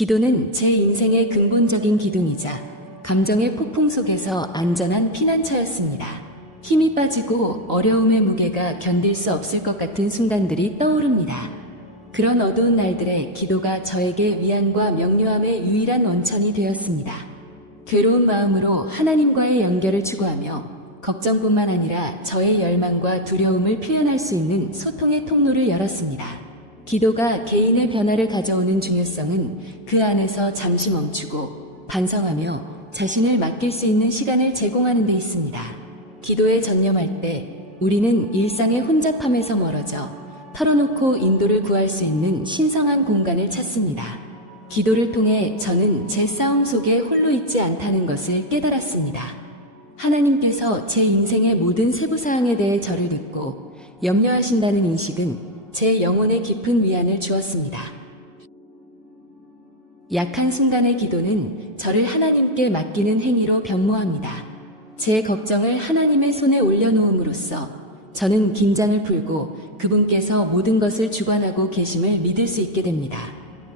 기도는 제 인생의 근본적인 기둥이자 감정의 폭풍 속에서 안전한 피난처였습니다. 힘이 빠지고 어려움의 무게가 견딜 수 없을 것 같은 순간들이 떠오릅니다. 그런 어두운 날들에 기도가 저에게 위안과 명료함의 유일한 원천이 되었습니다. 괴로운 마음으로 하나님과의 연결을 추구하며 걱정뿐만 아니라 저의 열망과 두려움을 표현할 수 있는 소통의 통로를 열었습니다. 기도가 개인의 변화를 가져오는 중요성은 그 안에서 잠시 멈추고 반성하며 자신을 맡길 수 있는 시간을 제공하는 데 있습니다. 기도에 전념할 때 우리는 일상의 혼잡함에서 멀어져 털어놓고 인도를 구할 수 있는 신성한 공간을 찾습니다. 기도를 통해 저는 제 싸움 속에 홀로 있지 않다는 것을 깨달았습니다. 하나님께서 제 인생의 모든 세부사항에 대해 저를 듣고 염려하신다는 인식은 제 영혼에 깊은 위안을 주었습니다. 약한 순간의 기도는 저를 하나님께 맡기는 행위로 변모합니다. 제 걱정을 하나님의 손에 올려놓음으로써 저는 긴장을 풀고 그분께서 모든 것을 주관하고 계심을 믿을 수 있게 됩니다.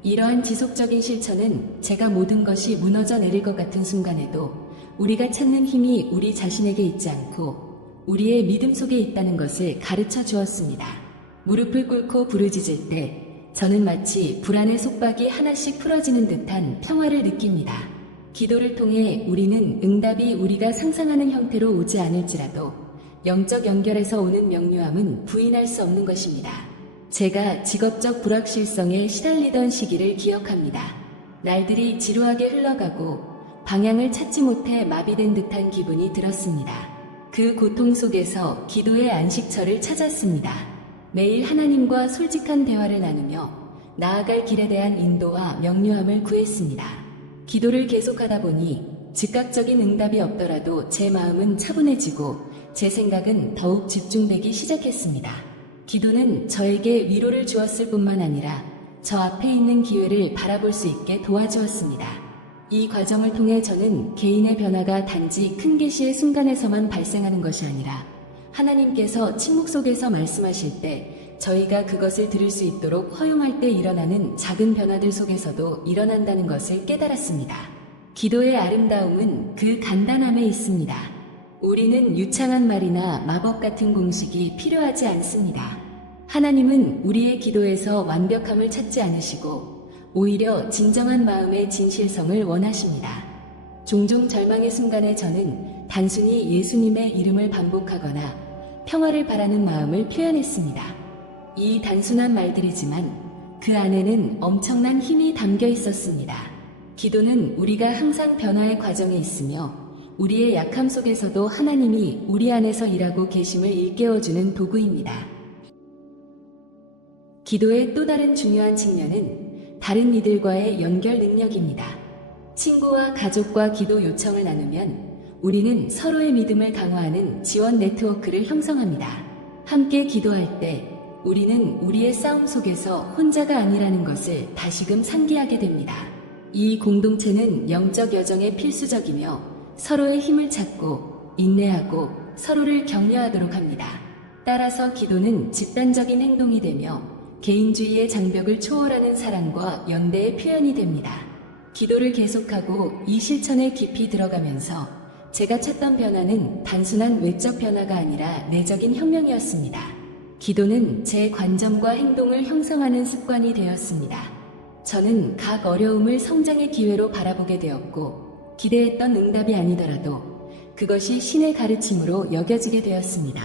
이러한 지속적인 실천은 제가 모든 것이 무너져 내릴 것 같은 순간에도 우리가 찾는 힘이 우리 자신에게 있지 않고 우리의 믿음 속에 있다는 것을 가르쳐 주었습니다. 무릎을 꿇고 부르짖을 때 저는 마치 불안의 속박이 하나씩 풀어지는 듯한 평화를 느낍니다. 기도를 통해 우리는 응답이 우리가 상상하는 형태로 오지 않을지라도 영적 연결에서 오는 명료함은 부인할 수 없는 것입니다. 제가 직업적 불확실성에 시달리던 시기를 기억합니다. 날들이 지루하게 흘러가고 방향을 찾지 못해 마비된 듯한 기분이 들었습니다. 그 고통 속에서 기도의 안식처를 찾았습니다. 매일 하나님과 솔직한 대화를 나누며 나아갈 길에 대한 인도와 명료함을 구했습니다. 기도를 계속하다 보니 즉각적인 응답이 없더라도 제 마음은 차분해지고 제 생각은 더욱 집중되기 시작했습니다. 기도는 저에게 위로를 주었을 뿐만 아니라 저 앞에 있는 기회를 바라볼 수 있게 도와주었습니다. 이 과정을 통해 저는 개인의 변화가 단지 큰 계시의 순간에서만 발생하는 것이 아니라 하나님께서 침묵 속에서 말씀하실 때 저희가 그것을 들을 수 있도록 허용할 때 일어나는 작은 변화들 속에서도 일어난다는 것을 깨달았습니다. 기도의 아름다움은 그 간단함에 있습니다. 우리는 유창한 말이나 마법 같은 공식이 필요하지 않습니다. 하나님은 우리의 기도에서 완벽함을 찾지 않으시고 오히려 진정한 마음의 진실성을 원하십니다. 종종 절망의 순간에 저는 단순히 예수님의 이름을 반복하거나 평화를 바라는 마음을 표현했습니다. 이 단순한 말들이지만 그 안에는 엄청난 힘이 담겨 있었습니다. 기도는 우리가 항상 변화의 과정에 있으며 우리의 약함 속에서도 하나님이 우리 안에서 일하고 계심을 일깨워주는 도구입니다. 기도의 또 다른 중요한 측면은 다른 이들과의 연결 능력입니다. 친구와 가족과 기도 요청을 나누면 우리는 서로의 믿음을 강화하는 지원 네트워크를 형성합니다. 함께 기도할 때 우리는 우리의 싸움 속에서 혼자가 아니라는 것을 다시금 상기하게 됩니다. 이 공동체는 영적 여정에 필수적이며 서로의 힘을 찾고 인내하고 서로를 격려하도록 합니다. 따라서 기도는 집단적인 행동이 되며 개인주의의 장벽을 초월하는 사랑과 연대의 표현이 됩니다. 기도를 계속하고 이 실천에 깊이 들어가면서 제가 찾던 변화는 단순한 외적 변화가 아니라 내적인 혁명이었습니다. 기도는 제 관점과 행동을 형성하는 습관이 되었습니다. 저는 각 어려움을 성장의 기회로 바라보게 되었고 기대했던 응답이 아니더라도 그것이 신의 가르침으로 여겨지게 되었습니다.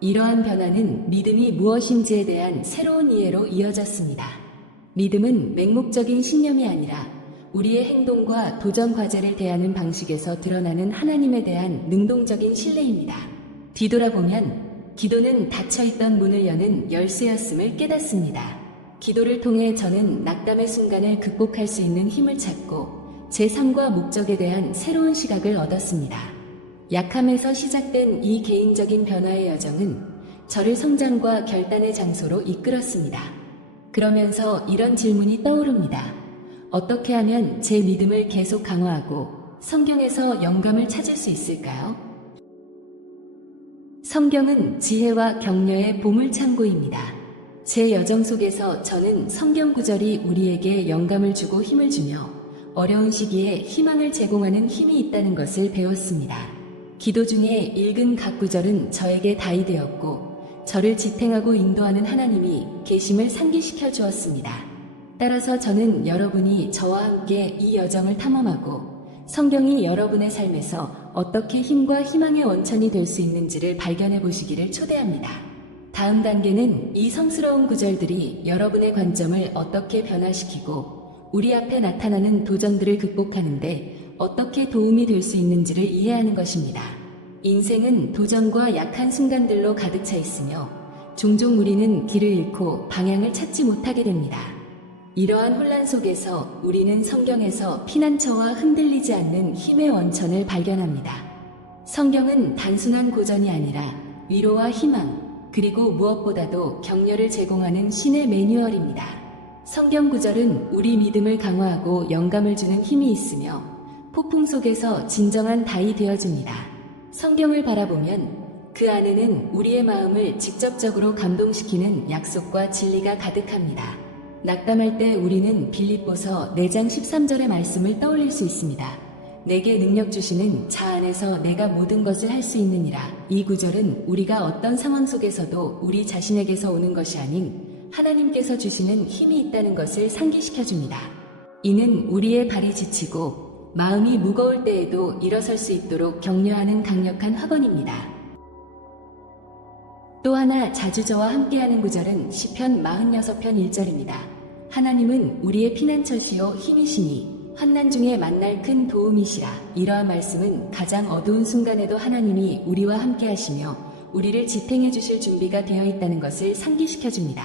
이러한 변화는 믿음이 무엇인지에 대한 새로운 이해로 이어졌습니다. 믿음은 맹목적인 신념이 아니라 우리의 행동과 도전 과제를 대하는 방식에서 드러나는 하나님에 대한 능동적인 신뢰입니다. 뒤돌아보면 기도는 닫혀있던 문을 여는 열쇠였음을 깨닫습니다. 기도를 통해 저는 낙담의 순간을 극복할 수 있는 힘을 찾고 제 삶과 목적에 대한 새로운 시각을 얻었습니다. 약함에서 시작된 이 개인적인 변화의 여정은 저를 성장과 결단의 장소로 이끌었습니다. 그러면서 이런 질문이 떠오릅니다. 어떻게 하면 제 믿음을 계속 강화하고 성경에서 영감을 찾을 수 있을까요? 성경은 지혜와 격려의 보물창고입니다. 제 여정 속에서 저는 성경 구절이 우리에게 영감을 주고 힘을 주며 어려운 시기에 희망을 제공하는 힘이 있다는 것을 배웠습니다. 기도 중에 읽은 각 구절은 저에게 답이 되었고 저를 지탱하고 인도하는 하나님이 계심을 상기시켜 주었습니다. 따라서 저는 여러분이 저와 함께 이 여정을 탐험하고 성경이 여러분의 삶에서 어떻게 힘과 희망의 원천이 될 수 있는지를 발견해 보시기를 초대합니다. 다음 단계는 이 성스러운 구절들이 여러분의 관점을 어떻게 변화시키고 우리 앞에 나타나는 도전들을 극복하는데 어떻게 도움이 될 수 있는지를 이해하는 것입니다. 인생은 도전과 약한 순간들로 가득 차 있으며 종종 우리는 길을 잃고 방향을 찾지 못하게 됩니다. 이러한 혼란 속에서 우리는 성경에서 피난처와 흔들리지 않는 힘의 원천을 발견합니다. 성경은 단순한 고전이 아니라 위로와 희망, 그리고 무엇보다도 격려를 제공하는 신의 매뉴얼입니다. 성경 구절은 우리 믿음을 강화하고 영감을 주는 힘이 있으며 폭풍 속에서 진정한 답이 되어줍니다. 성경을 바라보면 그 안에는 우리의 마음을 직접적으로 감동시키는 약속과 진리가 가득합니다. 낙담할 때 우리는 빌립보서 4장 13절의 말씀을 떠올릴 수 있습니다. 내게 능력 주시는 자 안에서 내가 모든 것을 할 수 있느니라. 이 구절은 우리가 어떤 상황 속에서도 우리 자신에게서 오는 것이 아닌 하나님께서 주시는 힘이 있다는 것을 상기시켜 줍니다. 이는 우리의 발이 지치고 마음이 무거울 때에도 일어설 수 있도록 격려하는 강력한 확언입니다. 또 하나 자주 저와 함께하는 구절은 시편 46편 1절입니다. 하나님은 우리의 피난처시요 힘이시니 환난 중에 만날 큰 도움이시라. 이러한 말씀은 가장 어두운 순간에도 하나님이 우리와 함께 하시며 우리를 지탱해 주실 준비가 되어 있다는 것을 상기시켜 줍니다.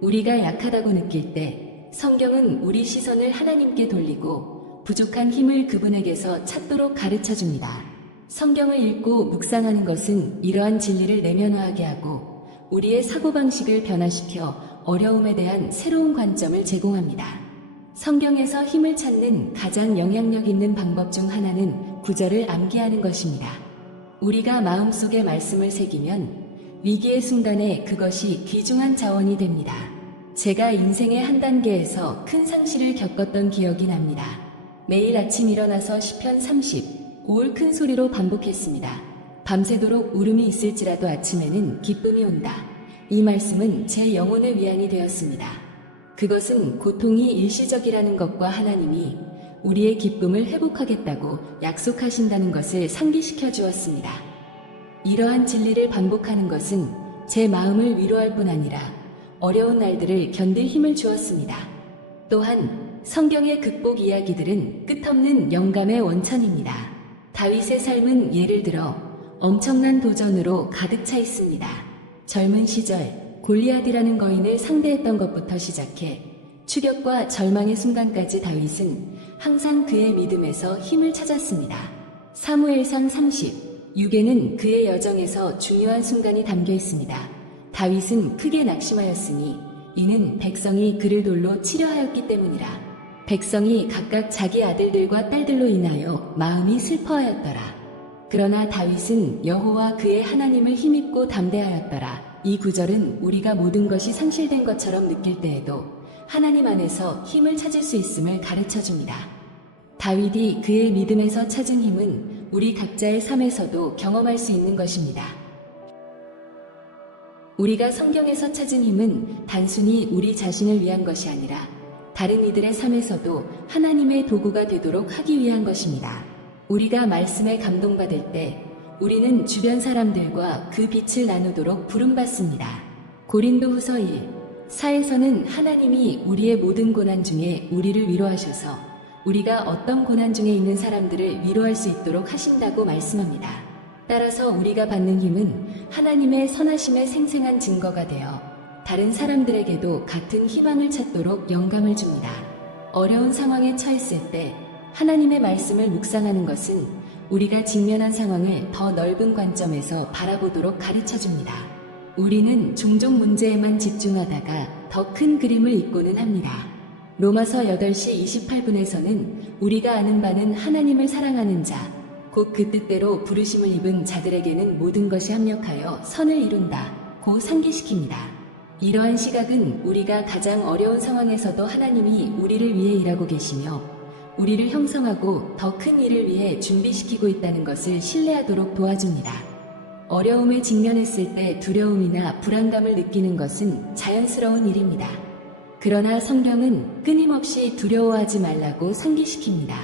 우리가 약하다고 느낄 때 성경은 우리 시선을 하나님께 돌리고 부족한 힘을 그분에게서 찾도록 가르쳐 줍니다. 성경을 읽고 묵상하는 것은 이러한 진리를 내면화하게 하고 우리의 사고방식을 변화시켜 어려움에 대한 새로운 관점을 제공합니다. 성경에서 힘을 찾는 가장 영향력 있는 방법 중 하나는 구절을 암기하는 것입니다. 우리가 마음속에 말씀을 새기면 위기의 순간에 그것이 귀중한 자원이 됩니다. 제가 인생의 한 단계에서 큰 상실을 겪었던 기억이 납니다. 매일 아침 일어나서 시편 35을 큰 소리로 반복했습니다. 밤새도록 울음이 있을지라도 아침에는 기쁨이 온다. 이 말씀은 제 영혼의 위안이 되었습니다. 그것은 고통이 일시적이라는 것과 하나님이 우리의 기쁨을 회복하겠다고 약속하신다는 것을 상기시켜 주었습니다. 이러한 진리를 반복하는 것은 제 마음을 위로할 뿐 아니라 어려운 날들을 견딜 힘을 주었습니다. 또한 성경의 극복 이야기들은 끝없는 영감의 원천입니다. 다윗의 삶은 예를 들어 엄청난 도전으로 가득 차 있습니다. 젊은 시절 골리앗이라는 거인을 상대했던 것부터 시작해 추격과 절망의 순간까지 다윗은 항상 그의 믿음에서 힘을 찾았습니다. 사무엘상 36에는 그의 여정에서 중요한 순간이 담겨 있습니다. 다윗은 크게 낙심하였으니 이는 백성이 그를 돌로 치려하였기 때문이라. 백성이 각각 자기 아들들과 딸들로 인하여 마음이 슬퍼하였더라. 그러나 다윗은 여호와 그의 하나님을 힘입고 담대하였더라. 이 구절은 우리가 모든 것이 상실된 것처럼 느낄 때에도 하나님 안에서 힘을 찾을 수 있음을 가르쳐 줍니다. 다윗이 그의 믿음에서 찾은 힘은 우리 각자의 삶에서도 경험할 수 있는 것입니다. 우리가 성경에서 찾은 힘은 단순히 우리 자신을 위한 것이 아니라 다른 이들의 삶에서도 하나님의 도구가 되도록 하기 위한 것입니다. 우리가 말씀에 감동받을 때 우리는 주변 사람들과 그 빛을 나누도록 부름받습니다. 고린도후서 1:4에서는 하나님이 우리의 모든 고난 중에 우리를 위로하셔서 우리가 어떤 고난 중에 있는 사람들을 위로할 수 있도록 하신다고 말씀합니다. 따라서 우리가 받는 힘은 하나님의 선하심의 생생한 증거가 되어 다른 사람들에게도 같은 희망을 찾도록 영감을 줍니다. 어려운 상황에 처했을 때 하나님의 말씀을 묵상하는 것은 우리가 직면한 상황을 더 넓은 관점에서 바라보도록 가르쳐줍니다. 우리는 종종 문제에만 집중하다가 더 큰 그림을 잊고는 합니다. 로마서 8시 28분에서는 우리가 아는 바는 하나님을 사랑하는 자, 곧 그 뜻대로 부르심을 입은 자들에게는 모든 것이 합력하여 선을 이룬다 고 상기시킵니다. 이러한 시각은 우리가 가장 어려운 상황에서도 하나님이 우리를 위해 일하고 계시며 우리를 형성하고 더 큰 일을 위해 준비시키고 있다는 것을 신뢰하도록 도와줍니다. 어려움을 직면했을 때 두려움이나 불안감을 느끼는 것은 자연스러운 일입니다. 그러나 성경은 끊임없이 두려워하지 말라고 상기시킵니다.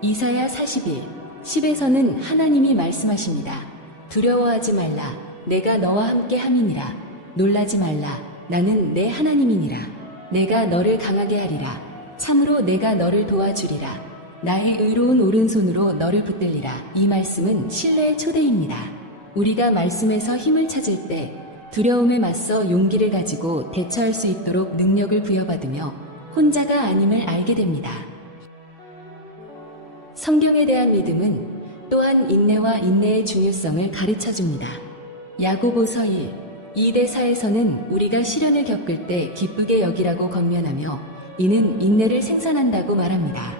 이사야 41, 10에서는 하나님이 말씀하십니다. 두려워하지 말라, 내가 너와 함께 함이니라. 놀라지 말라, 나는 내 하나님이니라. 내가 너를 강하게 하리라. 참으로 내가 너를 도와주리라. 나의 의로운 오른손으로 너를 붙들리라. 이 말씀은 신뢰의 초대입니다. 우리가 말씀에서 힘을 찾을 때 두려움에 맞서 용기를 가지고 대처할 수 있도록 능력을 부여받으며 혼자가 아님을 알게 됩니다. 성경에 대한 믿음은 또한 인내와 인내의 중요성을 가르쳐줍니다. 야고보서 1, 2대4에서는 우리가 시련을 겪을 때 기쁘게 여기라고 권면하며 이는 인내를 생산한다고 말합니다.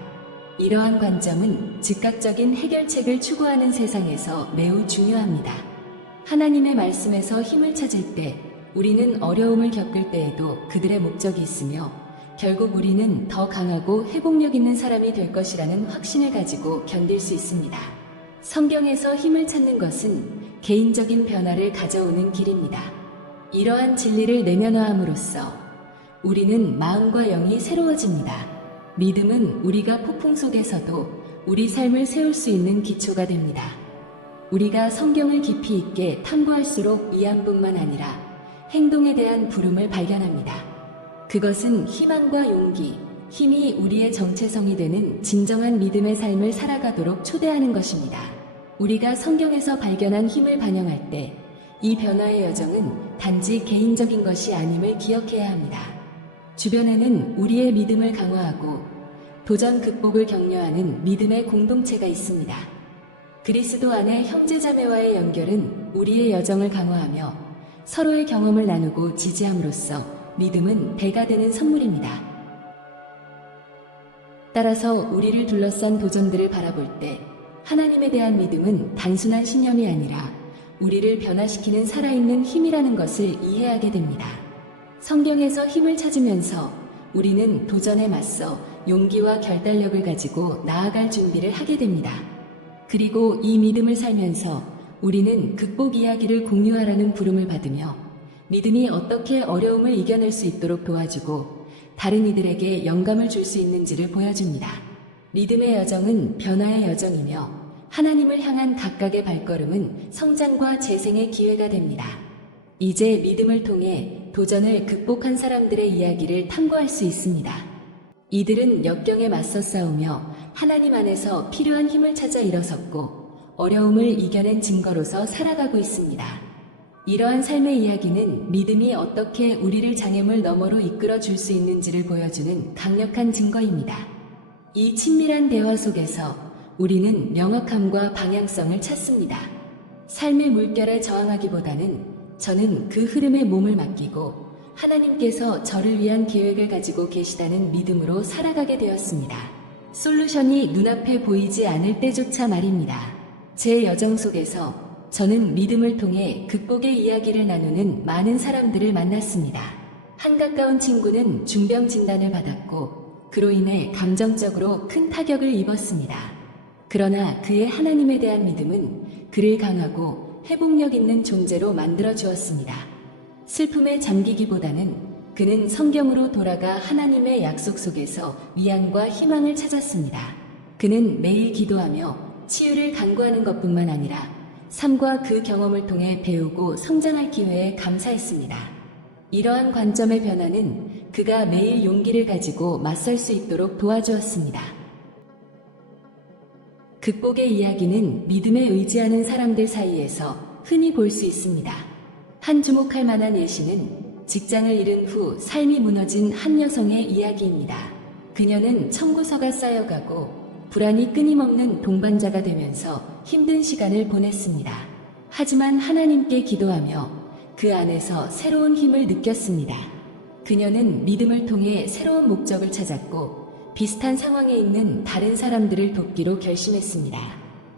이러한 관점은 즉각적인 해결책을 추구하는 세상에서 매우 중요합니다. 하나님의 말씀에서 힘을 찾을 때 우리는 어려움을 겪을 때에도 그들의 목적이 있으며 결국 우리는 더 강하고 회복력 있는 사람이 될 것이라는 확신을 가지고 견딜 수 있습니다. 성경에서 힘을 찾는 것은 개인적인 변화를 가져오는 길입니다. 이러한 진리를 내면화함으로써 우리는 마음과 영이 새로워집니다. 믿음은 우리가 폭풍 속에서도 우리 삶을 세울 수 있는 기초가 됩니다. 우리가 성경을 깊이 있게 탐구할수록 위안뿐만 아니라 행동에 대한 부름을 발견합니다. 그것은 희망과 용기, 힘이 우리의 정체성이 되는 진정한 믿음의 삶을 살아가도록 초대하는 것입니다. 우리가 성경에서 발견한 힘을 반영할 때 이 변화의 여정은 단지 개인적인 것이 아님을 기억해야 합니다. 주변에는 우리의 믿음을 강화하고 도전 극복을 격려하는 믿음의 공동체가 있습니다. 그리스도 안의 형제자매와의 연결은 우리의 여정을 강화하며 서로의 경험을 나누고 지지함으로써 믿음은 배가 되는 선물입니다. 따라서 우리를 둘러싼 도전들을 바라볼 때 하나님에 대한 믿음은 단순한 신념이 아니라 우리를 변화시키는 살아있는 힘이라는 것을 이해하게 됩니다. 성경에서 힘을 찾으면서 우리는 도전에 맞서 용기와 결단력을 가지고 나아갈 준비를 하게 됩니다. 그리고 이 믿음을 살면서 우리는 극복 이야기를 공유하라는 부름을 받으며 믿음이 어떻게 어려움을 이겨낼 수 있도록 도와주고 다른 이들에게 영감을 줄 수 있는지를 보여줍니다. 믿음의 여정은 변화의 여정이며 하나님을 향한 각각의 발걸음은 성장과 재생의 기회가 됩니다. 이제 믿음을 통해 도전을 극복한 사람들의 이야기를 탐구할 수 있습니다. 이들은 역경에 맞서 싸우며 하나님 안에서 필요한 힘을 찾아 일어섰고 어려움을 이겨낸 증거로서 살아가고 있습니다. 이러한 삶의 이야기는 믿음이 어떻게 우리를 장애물 너머로 이끌어 줄 수 있는지를 보여주는 강력한 증거입니다. 이 친밀한 대화 속에서 우리는 명확함과 방향성을 찾습니다. 삶의 물결에 저항하기보다는 저는 그 흐름에 몸을 맡기고 하나님께서 저를 위한 계획을 가지고 계시다는 믿음으로 살아가게 되었습니다. 솔루션이 눈앞에 보이지 않을 때조차 말입니다. 제 여정 속에서 저는 믿음을 통해 극복의 이야기를 나누는 많은 사람들을 만났습니다. 한 가까운 친구는 중병 진단을 받았고 그로 인해 감정적으로 큰 타격을 입었습니다. 그러나 그의 하나님에 대한 믿음은 그를 강하고 회복력 있는 존재로 만들어 주었습니다. 슬픔에 잠기기보다는 그는 성경으로 돌아가 하나님의 약속 속에서 위안과 희망을 찾았습니다. 그는 매일 기도하며 치유를 간구하는 것뿐만 아니라 삶과 그 경험을 통해 배우고 성장할 기회에 감사했습니다. 이러한 관점의 변화는 그가 매일 용기를 가지고 맞설 수 있도록 도와주었습니다. 극복의 이야기는 믿음에 의지하는 사람들 사이에서 흔히 볼 수 있습니다. 한 주목할 만한 예시는 직장을 잃은 후 삶이 무너진 한 여성의 이야기입니다. 그녀는 청구서가 쌓여가고 불안이 끊임없는 동반자가 되면서 힘든 시간을 보냈습니다. 하지만 하나님께 기도하며 그 안에서 새로운 힘을 느꼈습니다. 그녀는 믿음을 통해 새로운 목적을 찾았고 비슷한 상황에 있는 다른 사람들을 돕기로 결심했습니다.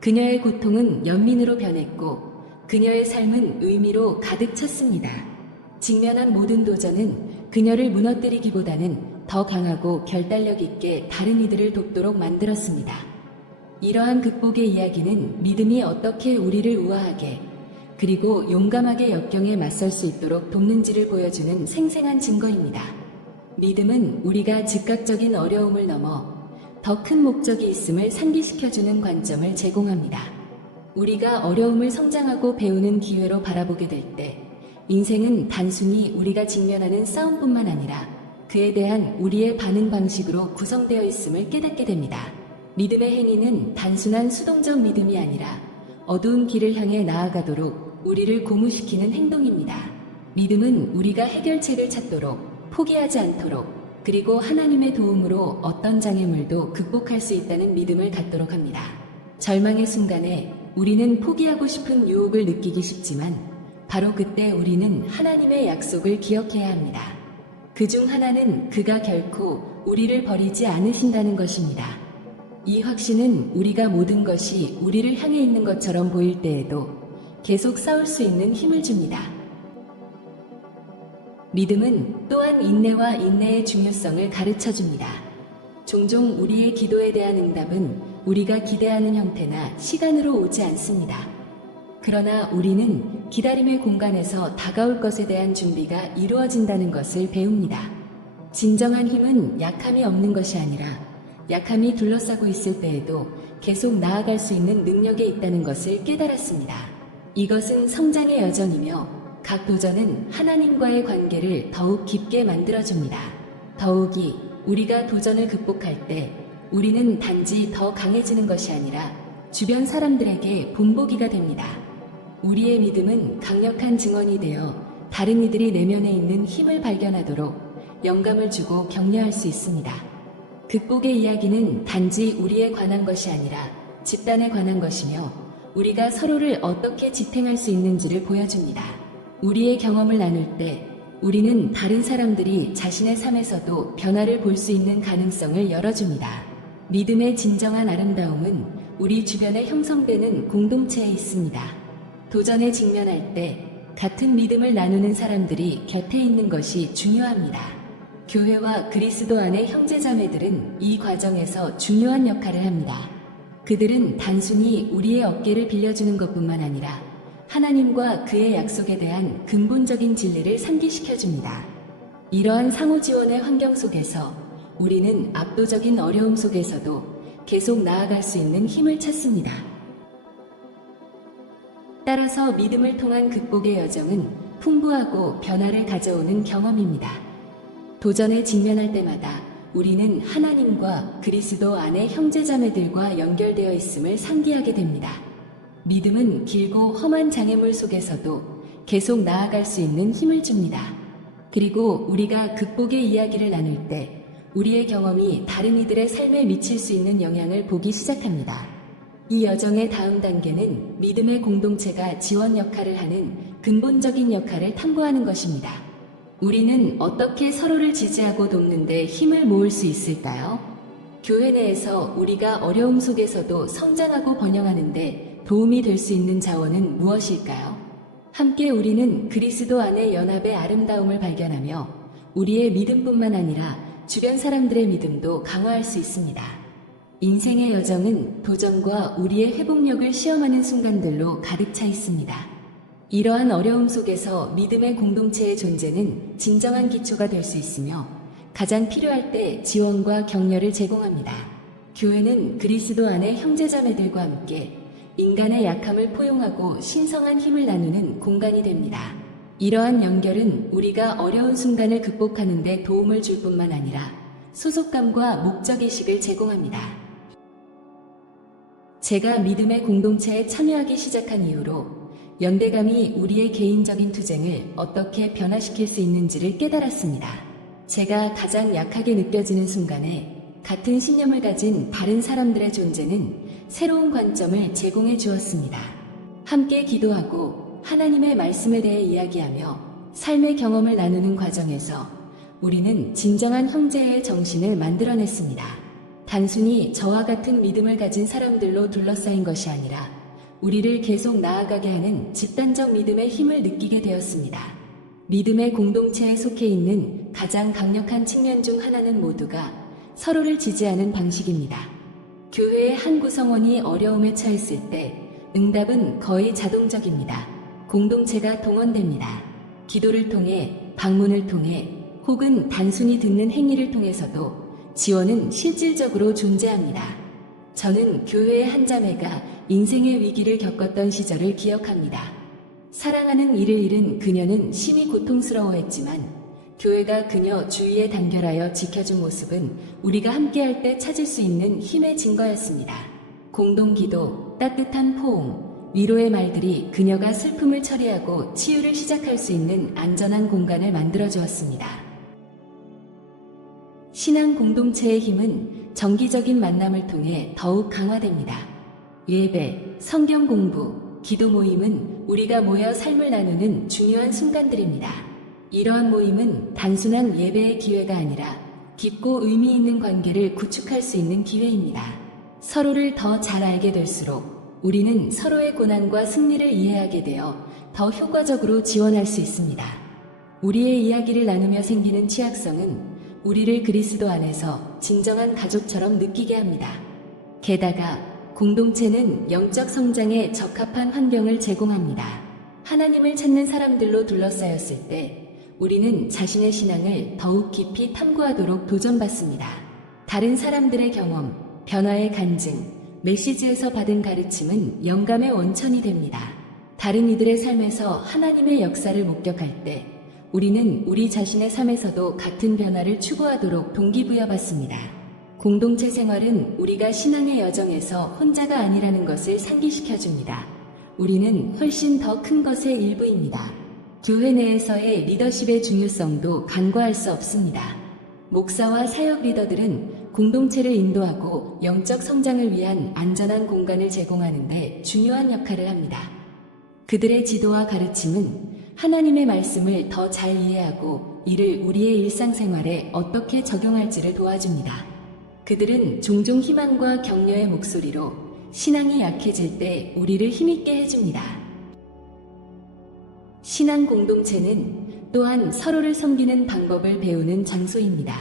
그녀의 고통은 연민으로 변했고 그녀의 삶은 의미로 가득 찼습니다. 직면한 모든 도전은 그녀를 무너뜨리기보다는 더 강하고 결단력 있게 다른 이들을 돕도록 만들었습니다. 이러한 극복의 이야기는 믿음이 어떻게 우리를 우아하게 그리고 용감하게 역경에 맞설 수 있도록 돕는지를 보여주는 생생한 증거입니다. 믿음은 우리가 즉각적인 어려움을 넘어 더 큰 목적이 있음을 상기시켜주는 관점을 제공합니다. 우리가 어려움을 성장하고 배우는 기회로 바라보게 될 때 인생은 단순히 우리가 직면하는 싸움뿐만 아니라 그에 대한 우리의 반응 방식으로 구성되어 있음을 깨닫게 됩니다. 믿음의 행위는 단순한 수동적 믿음이 아니라 어두운 길을 향해 나아가도록 우리를 고무시키는 행동입니다. 믿음은 우리가 해결책을 찾도록, 포기하지 않도록, 그리고 하나님의 도움으로 어떤 장애물도 극복할 수 있다는 믿음을 갖도록 합니다. 절망의 순간에 우리는 포기하고 싶은 유혹을 느끼기 쉽지만 바로 그때 우리는 하나님의 약속을 기억해야 합니다. 그 중 하나는 그가 결코 우리를 버리지 않으신다는 것입니다. 이 확신은 우리가 모든 것이 우리를 향해 있는 것처럼 보일 때에도 계속 싸울 수 있는 힘을 줍니다. 믿음은 또한 인내와 인내의 중요성을 가르쳐 줍니다. 종종 우리의 기도에 대한 응답은 우리가 기대하는 형태나 시간으로 오지 않습니다. 그러나 우리는 기다림의 공간에서 다가올 것에 대한 준비가 이루어진다는 것을 배웁니다. 진정한 힘은 약함이 없는 것이 아니라 약함이 둘러싸고 있을 때에도 계속 나아갈 수 있는 능력에 있다는 것을 깨달았습니다. 이것은 성장의 여정이며 각 도전은 하나님과의 관계를 더욱 깊게 만들어줍니다. 더욱이 우리가 도전을 극복할 때 우리는 단지 더 강해지는 것이 아니라 주변 사람들에게 본보기가 됩니다. 우리의 믿음은 강력한 증언이 되어 다른 이들이 내면에 있는 힘을 발견하도록 영감을 주고 격려할 수 있습니다. 극복의 이야기는 단지 우리에 관한 것이 아니라 집단에 관한 것이며 우리가 서로를 어떻게 지탱할 수 있는지를 보여줍니다. 우리의 경험을 나눌 때 우리는 다른 사람들이 자신의 삶에서도 변화를 볼 수 있는 가능성을 열어줍니다. 믿음의 진정한 아름다움은 우리 주변에 형성되는 공동체에 있습니다. 도전에 직면할 때 같은 믿음을 나누는 사람들이 곁에 있는 것이 중요합니다. 교회와 그리스도 안의 형제자매들은 이 과정에서 중요한 역할을 합니다. 그들은 단순히 우리의 어깨를 빌려주는 것뿐만 아니라 하나님과 그의 약속에 대한 근본적인 진리를 상기시켜줍니다. 이러한 상호지원의 환경 속에서 우리는 압도적인 어려움 속에서도 계속 나아갈 수 있는 힘을 찾습니다. 따라서 믿음을 통한 극복의 여정은 풍부하고 변화를 가져오는 경험입니다. 도전에 직면할 때마다 우리는 하나님과 그리스도 안의 형제자매들과 연결되어 있음을 상기하게 됩니다. 믿음은 길고 험한 장애물 속에서도 계속 나아갈 수 있는 힘을 줍니다. 그리고 우리가 극복의 이야기를 나눌 때 우리의 경험이 다른 이들의 삶에 미칠 수 있는 영향을 보기 시작합니다. 이 여정의 다음 단계는 믿음의 공동체가 지원 역할을 하는 근본적인 역할을 탐구하는 것입니다. 우리는 어떻게 서로를 지지하고 돕는 데 힘을 모을 수 있을까요? 교회 내에서 우리가 어려움 속에서도 성장하고 번영하는 데 도움이 될 수 있는 자원은 무엇일까요? 함께 우리는 그리스도 안의 연합의 아름다움을 발견하며 우리의 믿음뿐만 아니라 주변 사람들의 믿음도 강화할 수 있습니다. 인생의 여정은 도전과 우리의 회복력을 시험하는 순간들로 가득 차 있습니다. 이러한 어려움 속에서 믿음의 공동체의 존재는 진정한 기초가 될 수 있으며 가장 필요할 때 지원과 격려를 제공합니다. 교회는 그리스도 안의 형제자매들과 함께 인간의 약함을 포용하고 신성한 힘을 나누는 공간이 됩니다. 이러한 연결은 우리가 어려운 순간을 극복하는 데 도움을 줄 뿐만 아니라 소속감과 목적의식을 제공합니다. 제가 믿음의 공동체에 참여하기 시작한 이후로 연대감이 우리의 개인적인 투쟁을 어떻게 변화시킬 수 있는지를 깨달았습니다. 제가 가장 약하게 느껴지는 순간에 같은 신념을 가진 다른 사람들의 존재는 새로운 관점을 제공해 주었습니다. 함께 기도하고 하나님의 말씀에 대해 이야기하며 삶의 경험을 나누는 과정에서 우리는 진정한 형제의 정신을 만들어냈습니다. 단순히 저와 같은 믿음을 가진 사람들로 둘러싸인 것이 아니라 우리를 계속 나아가게 하는 집단적 믿음의 힘을 느끼게 되었습니다. 믿음의 공동체에 속해 있는 가장 강력한 측면 중 하나는 모두가 서로를 지지하는 방식입니다. 교회의 한 구성원이 어려움에 처했을 때 응답은 거의 자동적입니다. 공동체가 동원됩니다. 기도를 통해, 방문을 통해, 혹은 단순히 듣는 행위를 통해서도 지원은 실질적으로 존재합니다. 저는 교회의 한 자매가 인생의 위기를 겪었던 시절을 기억합니다. 사랑하는 이를 잃은 그녀는 심히 고통스러워했지만 교회가 그녀 주위에 단결하여 지켜준 모습은 우리가 함께할 때 찾을 수 있는 힘의 증거였습니다. 공동기도, 따뜻한 포옹, 위로의 말들이 그녀가 슬픔을 처리하고 치유를 시작할 수 있는 안전한 공간을 만들어 주었습니다. 신앙 공동체의 힘은 정기적인 만남을 통해 더욱 강화됩니다. 예배, 성경 공부, 기도 모임은 우리가 모여 삶을 나누는 중요한 순간들입니다. 이러한 모임은 단순한 예배의 기회가 아니라 깊고 의미 있는 관계를 구축할 수 있는 기회입니다. 서로를 더 잘 알게 될수록 우리는 서로의 고난과 승리를 이해하게 되어 더 효과적으로 지원할 수 있습니다. 우리의 이야기를 나누며 생기는 취약성은 우리를 그리스도 안에서 진정한 가족처럼 느끼게 합니다. 게다가 공동체는 영적 성장에 적합한 환경을 제공합니다. 하나님을 찾는 사람들로 둘러싸였을 때 우리는 자신의 신앙을 더욱 깊이 탐구하도록 도전받습니다. 다른 사람들의 경험, 변화의 간증, 메시지에서 받은 가르침은 영감의 원천이 됩니다. 다른 이들의 삶에서 하나님의 역사를 목격할 때 우리는 우리 자신의 삶에서도 같은 변화를 추구하도록 동기부여받습니다. 공동체 생활은 우리가 신앙의 여정에서 혼자가 아니라는 것을 상기시켜줍니다. 우리는 훨씬 더 큰 것의 일부입니다. 교회 내에서의 리더십의 중요성도 간과할 수 없습니다. 목사와 사역 리더들은 공동체를 인도하고 영적 성장을 위한 안전한 공간을 제공하는 데 중요한 역할을 합니다. 그들의 지도와 가르침은 하나님의 말씀을 더 잘 이해하고 이를 우리의 일상생활에 어떻게 적용할지를 도와줍니다. 그들은 종종 희망과 격려의 목소리로 신앙이 약해질 때 우리를 힘있게 해줍니다. 신앙 공동체는 또한 서로를 섬기는 방법을 배우는 장소입니다.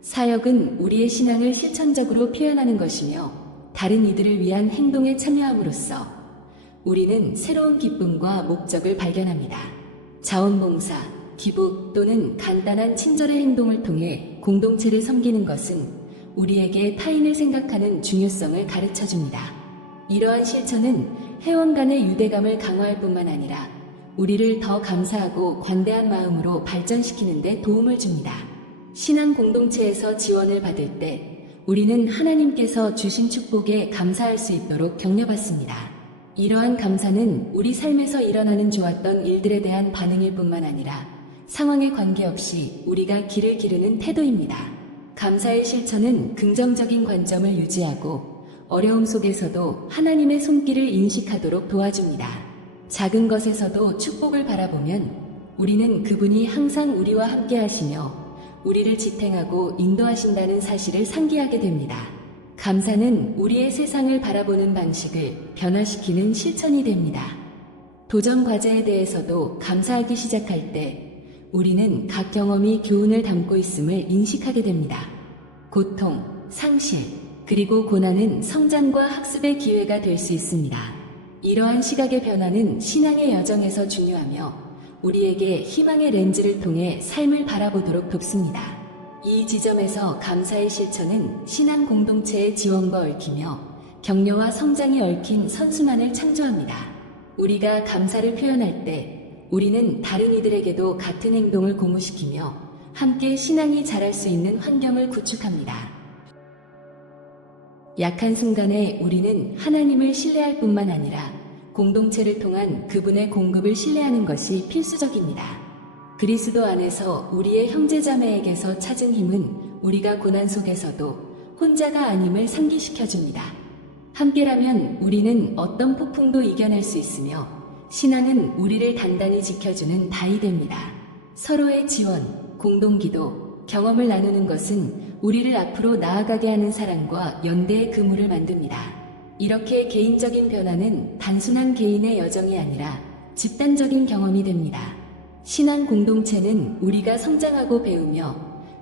사역은 우리의 신앙을 실천적으로 표현하는 것이며 다른 이들을 위한 행동에 참여함으로써 우리는 새로운 기쁨과 목적을 발견합니다. 자원봉사, 기부 또는 간단한 친절의 행동을 통해 공동체를 섬기는 것은 우리에게 타인을 생각하는 중요성을 가르쳐줍니다. 이러한 실천은 회원 간의 유대감을 강화할 뿐만 아니라 우리를 더 감사하고 관대한 마음으로 발전시키는 데 도움을 줍니다. 신앙 공동체에서 지원을 받을 때 우리는 하나님께서 주신 축복에 감사할 수 있도록 격려받습니다. 이러한 감사는 우리 삶에서 일어나는 좋았던 일들에 대한 반응일 뿐만 아니라 상황에 관계없이 우리가 길을 기르는 태도입니다. 감사의 실천은 긍정적인 관점을 유지하고 어려움 속에서도 하나님의 손길을 인식하도록 도와줍니다. 작은 것에서도 축복을 바라보면 우리는 그분이 항상 우리와 함께 하시며 우리를 지탱하고 인도하신다는 사실을 상기하게 됩니다. 감사는 우리의 세상을 바라보는 방식을 변화시키는 실천이 됩니다. 도전 과제에 대해서도 감사하기 시작할 때 우리는 각 경험이 교훈을 담고 있음을 인식하게 됩니다. 고통, 상실, 그리고 고난은 성장과 학습의 기회가 될 수 있습니다. 이러한 시각의 변화는 신앙의 여정에서 중요하며 우리에게 희망의 렌즈를 통해 삶을 바라보도록 돕습니다. 이 지점에서 감사의 실천은 신앙 공동체의 지원과 얽히며 격려와 성장이 얽힌 선순환을 창조합니다. 우리가 감사를 표현할 때 우리는 다른 이들에게도 같은 행동을 공유시키며 함께 신앙이 자랄 수 있는 환경을 구축합니다. 약한 순간에 우리는 하나님을 신뢰할 뿐만 아니라 공동체를 통한 그분의 공급을 신뢰하는 것이 필수적입니다. 그리스도 안에서 우리의 형제자매에게서 찾은 힘은 우리가 고난 속에서도 혼자가 아님을 상기시켜줍니다. 함께라면 우리는 어떤 폭풍도 이겨낼 수 있으며 신앙은 우리를 단단히 지켜주는 다이 됩니다. 서로의 지원, 공동기도, 경험을 나누는 것은 우리를 앞으로 나아가게 하는 사랑과 연대의 그물을 만듭니다. 이렇게 개인적인 변화는 단순한 개인의 여정이 아니라 집단적인 경험이 됩니다. 신앙 공동체는 우리가 성장하고 배우며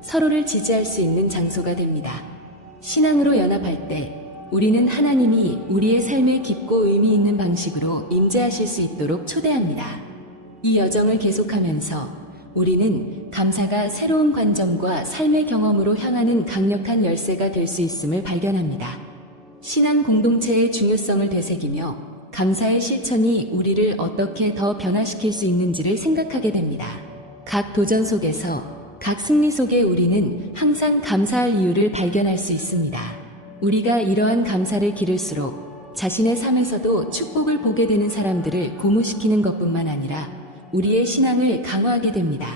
서로를 지지할 수 있는 장소가 됩니다. 신앙으로 연합할 때 우리는 하나님이 우리의 삶에 깊고 의미 있는 방식으로 임재하실 수 있도록 초대합니다. 이 여정을 계속하면서 우리는 감사가 새로운 관점과 삶의 경험으로 향하는 강력한 열쇠가 될 수 있음을 발견합니다. 신앙 공동체의 중요성을 되새기며 감사의 실천이 우리를 어떻게 더 변화시킬 수 있는지를 생각하게 됩니다. 각 도전 속에서, 각 승리 속에 우리는 항상 감사할 이유를 발견할 수 있습니다. 우리가 이러한 감사를 기를수록 자신의 삶에서도 축복을 보게 되는 사람들을 고무시키는 것뿐만 아니라 우리의 신앙을 강화하게 됩니다.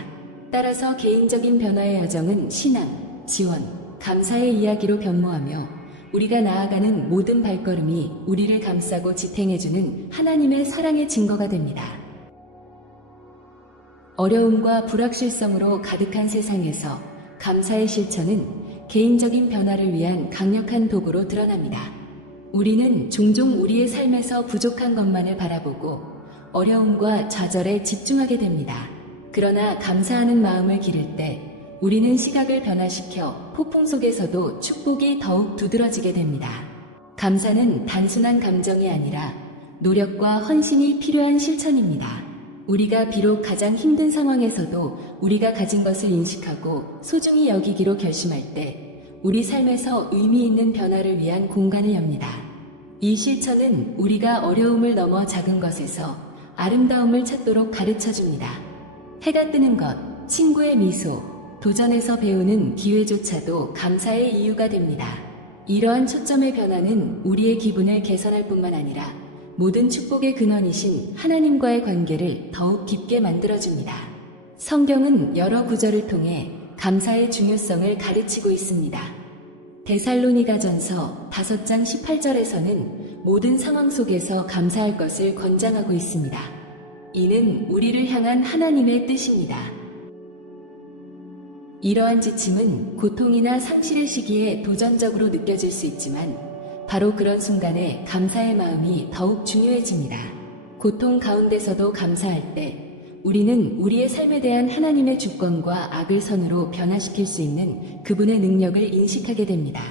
따라서 개인적인 변화의 여정은 신앙, 지원, 감사의 이야기로 변모하며 우리가 나아가는 모든 발걸음이 우리를 감싸고 지탱해주는 하나님의 사랑의 증거가 됩니다. 어려움과 불확실성으로 가득한 세상에서 감사의 실천은 개인적인 변화를 위한 강력한 도구로 드러납니다. 우리는 종종 우리의 삶에서 부족한 것만을 바라보고 어려움과 좌절에 집중하게 됩니다. 그러나 감사하는 마음을 기를 때 우리는 시각을 변화시켜 폭풍 속에서도 축복이 더욱 두드러지게 됩니다. 감사는 단순한 감정이 아니라 노력과 헌신이 필요한 실천입니다. 우리가 비록 가장 힘든 상황에서도 우리가 가진 것을 인식하고 소중히 여기기로 결심할 때 우리 삶에서 의미 있는 변화를 위한 공간을 엽니다. 이 실천은 우리가 어려움을 넘어 작은 것에서 아름다움을 찾도록 가르쳐줍니다. 해가 뜨는 것, 친구의 미소, 도전에서 배우는 기회조차도 감사의 이유가 됩니다. 이러한 초점의 변화는 우리의 기분을 개선할 뿐만 아니라 모든 축복의 근원이신 하나님과의 관계를 더욱 깊게 만들어줍니다. 성경은 여러 구절을 통해 감사의 중요성을 가르치고 있습니다. 데살로니가전서 5장 18절에서는 모든 상황 속에서 감사할 것을 권장하고 있습니다. 이는 우리를 향한 하나님의 뜻입니다. 이러한 지침은 고통이나 상실의 시기에 도전적으로 느껴질 수 있지만 바로 그런 순간에 감사의 마음이 더욱 중요해집니다. 고통 가운데서도 감사할 때 우리는 우리의 삶에 대한 하나님의 주권과 악을 선으로 변화시킬 수 있는 그분의 능력을 인식하게 됩니다.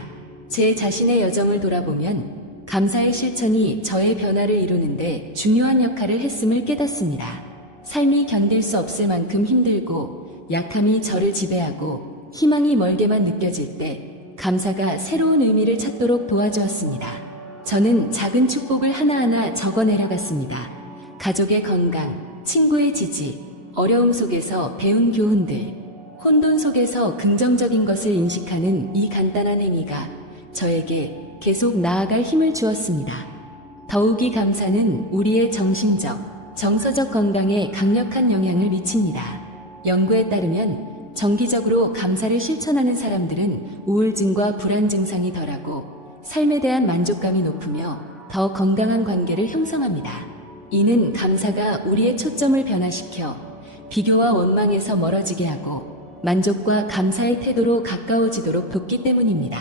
제 자신의 여정을 돌아보면 감사의 실천이 저의 변화를 이루는데 중요한 역할을 했음을 깨닫습니다. 삶이 견딜 수 없을 만큼 힘들고 약함이 저를 지배하고 희망이 멀게만 느껴질 때 감사가 새로운 의미를 찾도록 도와주었습니다. 저는 작은 축복을 하나하나 적어 내려갔습니다. 가족의 건강, 친구의 지지, 어려움 속에서 배운 교훈들, 혼돈 속에서 긍정적인 것을 인식하는 이 간단한 행위가 저에게 계속 나아갈 힘을 주었습니다. 더욱이 감사는 우리의 정신적, 정서적 건강에 강력한 영향을 미칩니다. 연구에 따르면 정기적으로 감사를 실천하는 사람들은 우울증과 불안 증상이 덜하고 삶에 대한 만족감이 높으며 더 건강한 관계를 형성합니다. 이는 감사가 우리의 초점을 변화시켜 비교와 원망에서 멀어지게 하고 만족과 감사의 태도로 가까워지도록 돕기 때문입니다.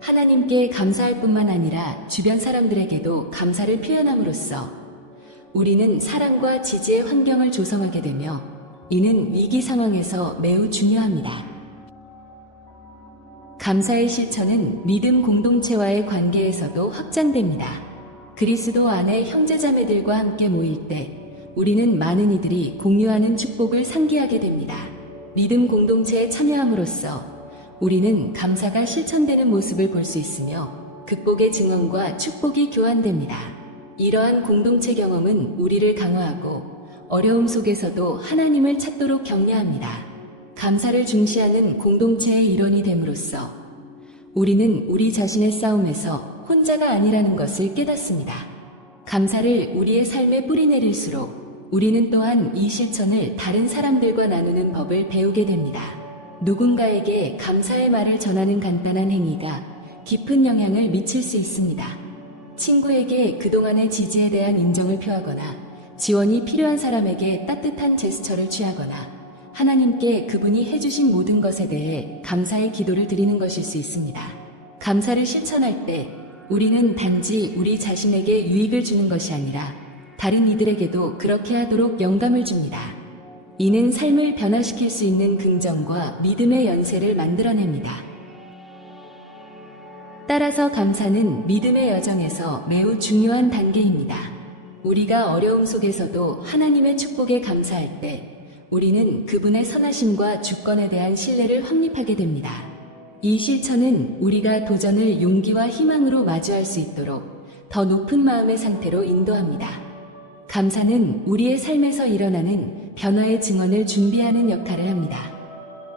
하나님께 감사할 뿐만 아니라 주변 사람들에게도 감사를 표현함으로써 우리는 사랑과 지지의 환경을 조성하게 되며 이는 위기 상황에서 매우 중요합니다. 감사의 실천은 믿음 공동체와의 관계에서도 확장됩니다. 그리스도 안에 형제자매들과 함께 모일 때 우리는 많은 이들이 공유하는 축복을 상기하게 됩니다. 믿음 공동체에 참여함으로써 우리는 감사가 실천되는 모습을 볼 수 있으며 극복의 증언과 축복이 교환됩니다. 이러한 공동체 경험은 우리를 강화하고 어려움 속에서도 하나님을 찾도록 격려합니다. 감사를 중시하는 공동체의 일원이 됨으로써 우리는 우리 자신의 싸움에서 혼자가 아니라는 것을 깨닫습니다. 감사를 우리의 삶에 뿌리내릴수록 우리는 또한 이 실천을 다른 사람들과 나누는 법을 배우게 됩니다. 누군가에게 감사의 말을 전하는 간단한 행위가 깊은 영향을 미칠 수 있습니다. 친구에게 그동안의 지지에 대한 인정을 표하거나 지원이 필요한 사람에게 따뜻한 제스처를 취하거나 하나님께 그분이 해주신 모든 것에 대해 감사의 기도를 드리는 것일 수 있습니다. 감사를 실천할 때 우리는 단지 우리 자신에게 유익을 주는 것이 아니라 다른 이들에게도 그렇게 하도록 영감을 줍니다. 이는 삶을 변화시킬 수 있는 긍정과 믿음의 연세를 만들어냅니다. 따라서 감사는 믿음의 여정에서 매우 중요한 단계입니다. 우리가 어려움 속에서도 하나님의 축복에 감사할 때 우리는 그분의 선하심과 주권에 대한 신뢰를 확립하게 됩니다. 이 실천은 우리가 도전을 용기와 희망으로 마주할 수 있도록 더 높은 마음의 상태로 인도합니다. 감사는 우리의 삶에서 일어나는 변화의 증언을 준비하는 역할을 합니다.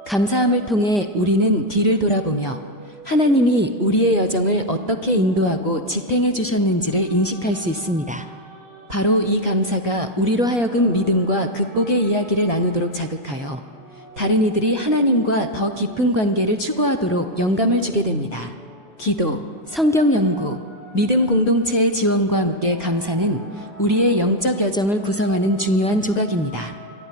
감사함을 통해 우리는 뒤를 돌아보며 하나님이 우리의 여정을 어떻게 인도하고 지탱해 주셨는지를 인식할 수 있습니다. 바로 이 감사가 우리로 하여금 믿음과 극복의 이야기를 나누도록 자극하여 다른 이들이 하나님과 더 깊은 관계를 추구하도록 영감을 주게 됩니다. 기도, 성경 연구, 믿음 공동체의 지원과 함께 감사는 우리의 영적 여정을 구성하는 중요한 조각입니다.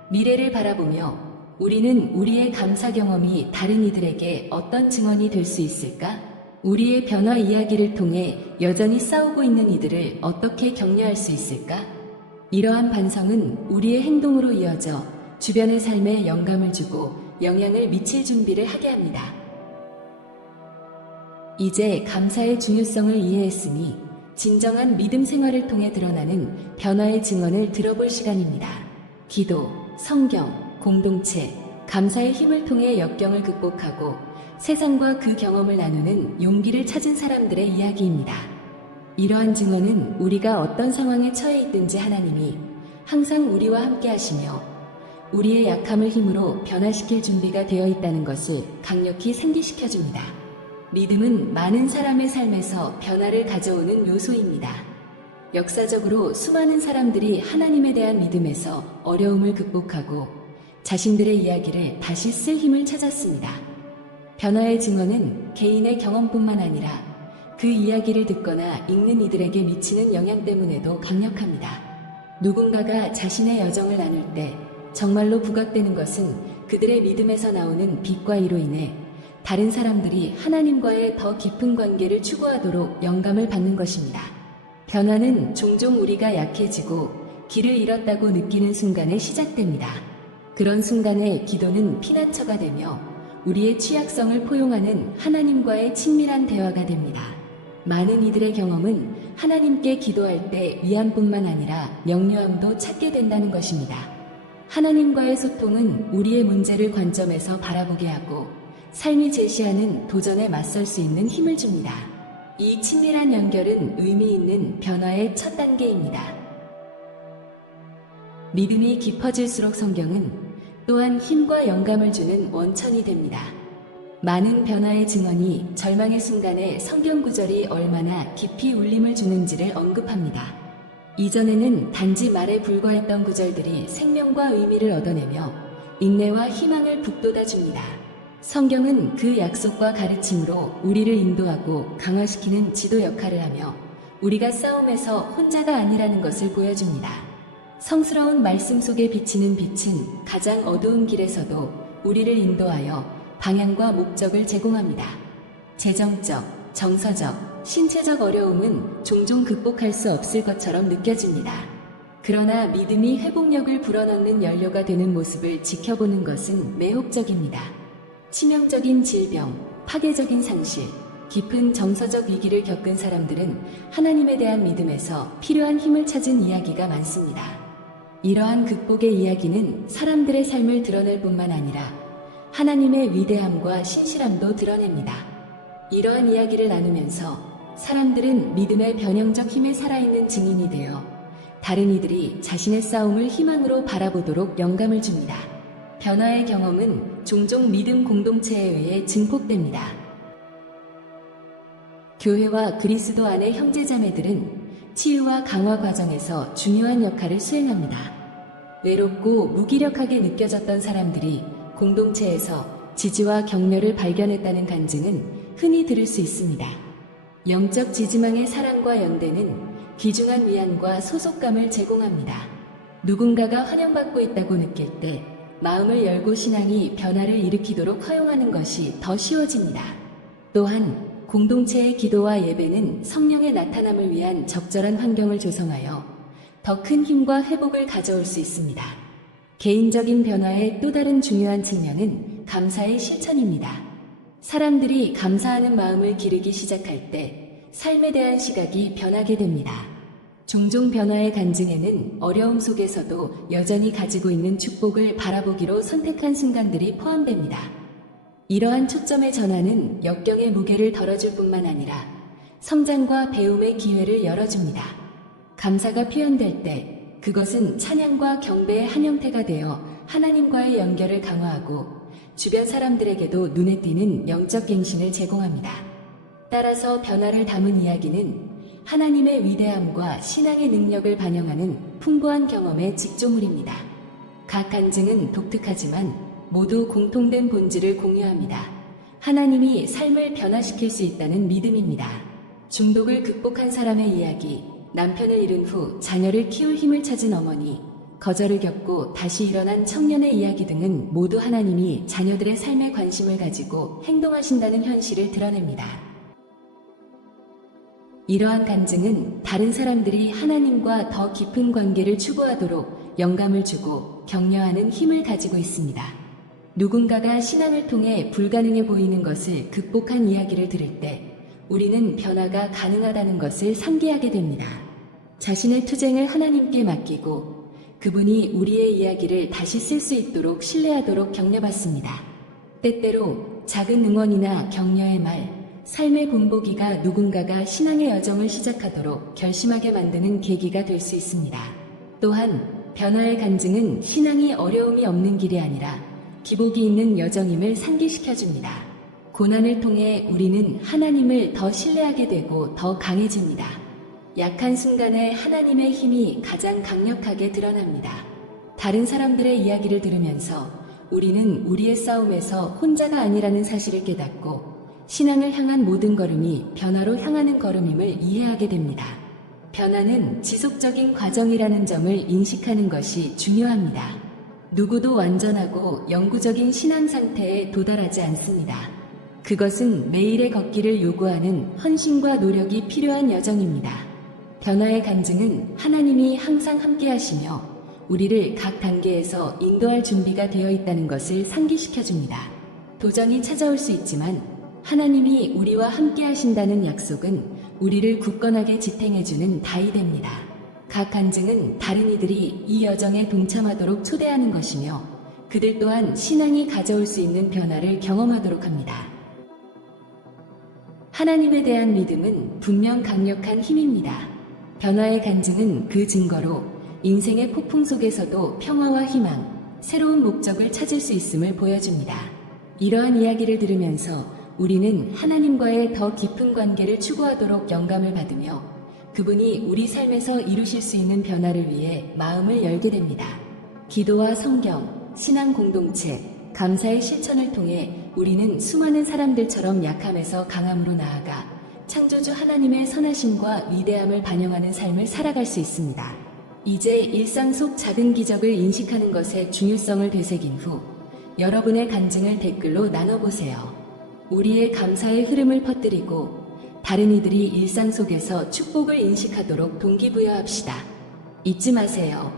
미래를 바라보며 우리는 우리의 감사 경험이 다른 이들에게 어떤 증언이 될 수 있을까? 우리의 변화 이야기를 통해 여전히 싸우고 있는 이들을 어떻게 격려할 수 있을까? 이러한 반성은 우리의 행동으로 이어져 주변의 삶에 영감을 주고 영향을 미칠 준비를 하게 합니다. 이제 감사의 중요성을 이해했으니 진정한 믿음 생활을 통해 드러나는 변화의 증언을 들어볼 시간입니다. 기도, 성경, 공동체, 감사의 힘을 통해 역경을 극복하고 세상과 그 경험을 나누는 용기를 찾은 사람들의 이야기입니다. 이러한 증언은 우리가 어떤 상황에 처해 있든지 하나님이 항상 우리와 함께 하시며 우리의 약함을 힘으로 변화시킬 준비가 되어 있다는 것을 강력히 상기시켜 줍니다. 믿음은 많은 사람의 삶에서 변화를 가져오는 요소입니다. 역사적으로 수많은 사람들이 하나님에 대한 믿음에서 어려움을 극복하고 자신들의 이야기를 다시 쓸 힘을 찾았습니다. 변화의 증언은 개인의 경험뿐만 아니라 그 이야기를 듣거나 읽는 이들에게 미치는 영향 때문에도 강력합니다. 누군가가 자신의 여정을 나눌 때 정말로 부각되는 것은 그들의 믿음에서 나오는 빛과 이로 인해 다른 사람들이 하나님과의 더 깊은 관계를 추구하도록 영감을 받는 것입니다. 변화는 종종 우리가 약해지고 길을 잃었다고 느끼는 순간에 시작됩니다. 그런 순간에 기도는 피난처가 되며 우리의 취약성을 포용하는 하나님과의 친밀한 대화가 됩니다. 많은 이들의 경험은 하나님께 기도할 때 위안뿐만 아니라 명료함도 찾게 된다는 것입니다. 하나님과의 소통은 우리의 문제를 관점에서 바라보게 하고 삶이 제시하는 도전에 맞설 수 있는 힘을 줍니다. 이 친밀한 연결은 의미 있는 변화의 첫 단계입니다. 믿음이 깊어질수록 성경은 또한 힘과 영감을 주는 원천이 됩니다. 많은 변화의 증언이 절망의 순간에 성경 구절이 얼마나 깊이 울림을 주는지를 언급합니다. 이전에는 단지 말에 불과했던 구절들이 생명과 의미를 얻어내며 인내와 희망을 북돋아 줍니다. 성경은 그 약속과 가르침으로 우리를 인도하고 강화시키는 지도 역할을 하며 우리가 싸움에서 혼자가 아니라는 것을 보여줍니다. 성스러운 말씀 속에 비치는 빛은 가장 어두운 길에서도 우리를 인도하여 방향과 목적을 제공합니다. 재정적, 정서적, 신체적 어려움은 종종 극복할 수 없을 것처럼 느껴집니다. 그러나 믿음이 회복력을 불어넣는 연료가 되는 모습을 지켜보는 것은 매혹적입니다. 치명적인 질병, 파괴적인 상실, 깊은 정서적 위기를 겪은 사람들은 하나님에 대한 믿음에서 필요한 힘을 찾은 이야기가 많습니다. 이러한 극복의 이야기는 사람들의 삶을 드러낼 뿐만 아니라 하나님의 위대함과 신실함도 드러냅니다. 이러한 이야기를 나누면서 사람들은 믿음의 변형적 힘에 살아있는 증인이 되어 다른 이들이 자신의 싸움을 희망으로 바라보도록 영감을 줍니다. 변화의 경험은 종종 믿음 공동체에 의해 증폭됩니다. 교회와 그리스도 안의 형제자매들은 치유와 강화 과정에서 중요한 역할을 수행합니다. 외롭고 무기력하게 느껴졌던 사람들이 공동체에서 지지와 격려를 발견했다는 간증은 흔히 들을 수 있습니다. 영적 지지망의 사랑과 연대는 귀중한 위안과 소속감을 제공합니다. 누군가가 환영받고 있다고 느낄 때 마음을 열고 신앙이 변화를 일으키도록 허용하는 것이 더 쉬워집니다. 또한 공동체의 기도와 예배는 성령의 나타남을 위한 적절한 환경을 조성하여 더 큰 힘과 회복을 가져올 수 있습니다. 개인적인 변화의 또 다른 중요한 측면은 감사의 실천입니다. 사람들이 감사하는 마음을 기르기 시작할 때 삶에 대한 시각이 변하게 됩니다. 종종 변화의 간증에는 어려움 속에서도 여전히 가지고 있는 축복을 바라보기로 선택한 순간들이 포함됩니다. 이러한 초점의 전환은 역경의 무게를 덜어줄 뿐만 아니라 성장과 배움의 기회를 열어줍니다. 감사가 표현될 때 그것은 찬양과 경배의 한 형태가 되어 하나님과의 연결을 강화하고 주변 사람들에게도 눈에 띄는 영적 갱신을 제공합니다. 따라서 변화를 담은 이야기는 하나님의 위대함과 신앙의 능력을 반영하는 풍부한 경험의 직조물입니다. 각 간증은 독특하지만 모두 공통된 본질을 공유합니다. 하나님이 삶을 변화시킬 수 있다는 믿음입니다. 중독을 극복한 사람의 이야기, 남편을 잃은 후 자녀를 키울 힘을 찾은 어머니, 거절을 겪고 다시 일어난 청년의 이야기 등은 모두 하나님이 자녀들의 삶에 관심을 가지고 행동하신다는 현실을 드러냅니다. 이러한 간증은 다른 사람들이 하나님과 더 깊은 관계를 추구하도록 영감을 주고 격려하는 힘을 가지고 있습니다. 누군가가 신앙을 통해 불가능해 보이는 것을 극복한 이야기를 들을 때 우리는 변화가 가능하다는 것을 상기하게 됩니다. 자신의 투쟁을 하나님께 맡기고 그분이 우리의 이야기를 다시 쓸 수 있도록 신뢰하도록 격려받습니다. 때때로 작은 응원이나 격려의 말, 삶의 본보기가 누군가가 신앙의 여정을 시작하도록 결심하게 만드는 계기가 될 수 있습니다. 또한 변화의 간증은 신앙이 어려움이 없는 길이 아니라 기복이 있는 여정임을 상기시켜줍니다. 고난을 통해 우리는 하나님을 더 신뢰하게 되고 더 강해집니다. 약한 순간에 하나님의 힘이 가장 강력하게 드러납니다. 다른 사람들의 이야기를 들으면서 우리는 우리의 싸움에서 혼자가 아니라는 사실을 깨닫고 신앙을 향한 모든 걸음이 변화로 향하는 걸음임을 이해하게 됩니다. 변화는 지속적인 과정이라는 점을 인식하는 것이 중요합니다. 누구도 완전하고 영구적인 신앙 상태에 도달하지 않습니다. 그것은 매일의 걷기를 요구하는 헌신과 노력이 필요한 여정입니다. 변화의 간증은 하나님이 항상 함께 하시며 우리를 각 단계에서 인도할 준비가 되어 있다는 것을 상기시켜줍니다. 도전이 찾아올 수 있지만 하나님이 우리와 함께 하신다는 약속은 우리를 굳건하게 지탱해주는 다이 됩니다. 각 간증은 다른 이들이 이 여정에 동참하도록 초대하는 것이며 그들 또한 신앙이 가져올 수 있는 변화를 경험하도록 합니다. 하나님에 대한 믿음은 분명 강력한 힘입니다. 변화의 간증은 그 증거로 인생의 폭풍 속에서도 평화와 희망, 새로운 목적을 찾을 수 있음을 보여줍니다. 이러한 이야기를 들으면서 우리는 하나님과의 더 깊은 관계를 추구하도록 영감을 받으며 그분이 우리 삶에서 이루실 수 있는 변화를 위해 마음을 열게 됩니다. 기도와 성경, 신앙 공동체, 감사의 실천을 통해 우리는 수많은 사람들처럼 약함에서 강함으로 나아가 창조주 하나님의 선하심과 위대함을 반영하는 삶을 살아갈 수 있습니다. 이제 일상 속 작은 기적을 인식하는 것의 중요성을 되새긴 후 여러분의 간증을 댓글로 나눠보세요. 우리의 감사의 흐름을 퍼뜨리고 다른 이들이 일상 속에서 축복을 인식하도록 동기부여합시다. 잊지 마세요.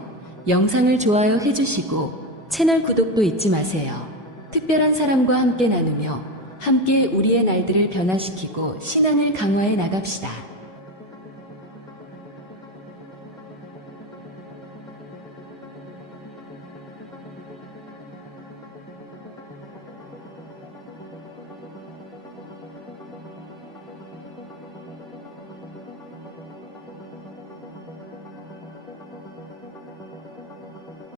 영상을 좋아요 해주시고 채널 구독도 잊지 마세요. 특별한 사람과 함께 나누며 함께 우리의 날들을 변화시키고 신앙을 강화해 나갑시다.